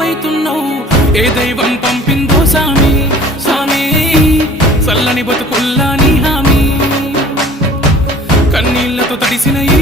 వెలుగులవైతున్నావు ఏ దైవం పంపిందో సామి సామి చల్లని బతుకుల్లా నీ హామీ కన్నీళ్లతో తడిసిన ఈ